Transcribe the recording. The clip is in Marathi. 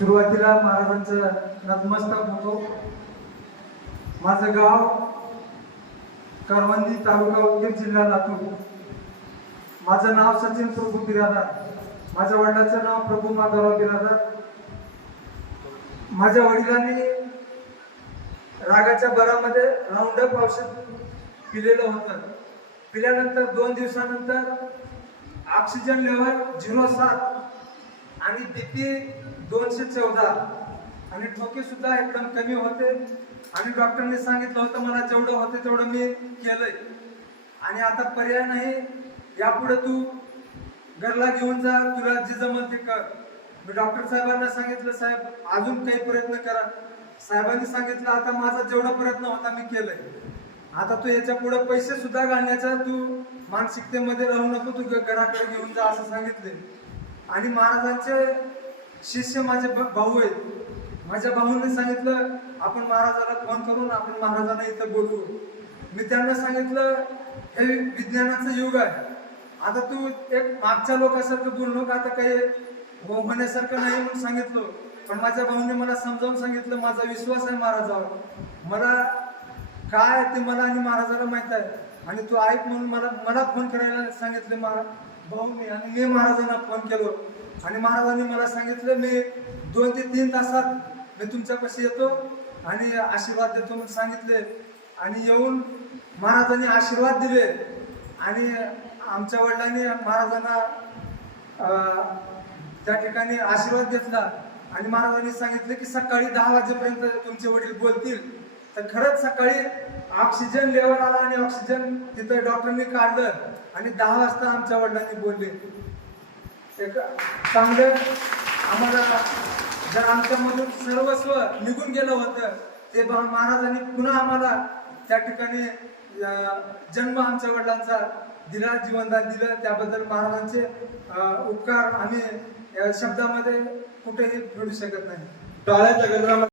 सुरुवातीला महाराजांचं नतमस्तक होतो। माझं गाव करवंदी, तालुका उदगीर, जिल्हा लातूर। माझं नाव सचिन प्रभू बिरादार, माझ्या वडिलांचं नाव प्रभू माधवराव बिरादार। माझ्या वडिलांनी रागाच्या भरामध्ये राऊंडअप औषध पिलेलं होतं। पिल्यानंतर 2 दिवसानंतर ऑक्सिजन लेवल 0.7 आणि बीपी 214 आणि ठोके सुद्धा एकदम कमी होते। आणि डॉक्टरने सांगितलं होतं मला जेवढं होतं तेवढं मी केलंय आणि आता पर्याय नाही, यापुढे तू घरला घेऊन जा, तुला जे जमल ते कर। मी डॉक्टर साहेबांना सांगितलं, साहेब अजून काही प्रयत्न करा। साहेबांनी सांगितलं आता माझा जेवढा प्रयत्न होता मी केलंय, आता तू याच्या पुढे पैसे सुद्धा घालण्याचा तू मानसिकतेमध्ये राहू नको, तू घराकडे घेऊन जा असं सांगितले। आणि महाराजांचे शिष्य माझे भाऊ आहेत। माझ्या भाऊने सांगितलं आपण महाराजाला फोन करून आपण महाराजांना इथं बोलवू। मी त्यांना सांगितलं हे विज्ञानाचं युग आहे, आता तू एक मागच्या लोकांसारखं बोलू नका, आता काही होण्यासारखं नाही म्हणून सांगितलं। पण माझ्या भाऊने मला समजावून सांगितलं माझा विश्वास आहे महाराजावर, मला काय ते मला आणि महाराजाला माहित आहे आणि तू ऐक म्हणून मला फोन करायला सांगितले भाऊने। आणि मी महाराजांना फोन केलो आणि महाराजांनी मला सांगितलं मी 2 ते 3 तासात मी तुमच्यापाशी येतो आणि आशीर्वाद देतो म्हणून सांगितले। आणि येऊन महाराजांनी आशीर्वाद दिले आणि आमच्या वडिलांनी महाराजांना त्या ठिकाणी आशीर्वाद घेतला आणि महाराजांनी सांगितले की सकाळी 10 वाजेपर्यंत तुमचे वडील बोलतील। तर खरंच सकाळी ऑक्सिजन लेवल आला आणि ऑक्सिजन तिथे डॉक्टरनी काढलं आणि 10 वाजता आमच्या वडिलांनी बोलले। एक चांगलं आम्हाला जर आमच्यामधून सर्वस्व निघून गेलं होतं ते महाराजांनी पुन्हा आम्हाला त्या ठिकाणी जन्म आमच्या वडिलांचा दिला, जीवनदान दिलं, त्याबद्दल महाराजांचे उपकार आम्ही शब्दामध्ये कुठेही फेडू शकत नाही। टाळ्याच्या गजरामध्ये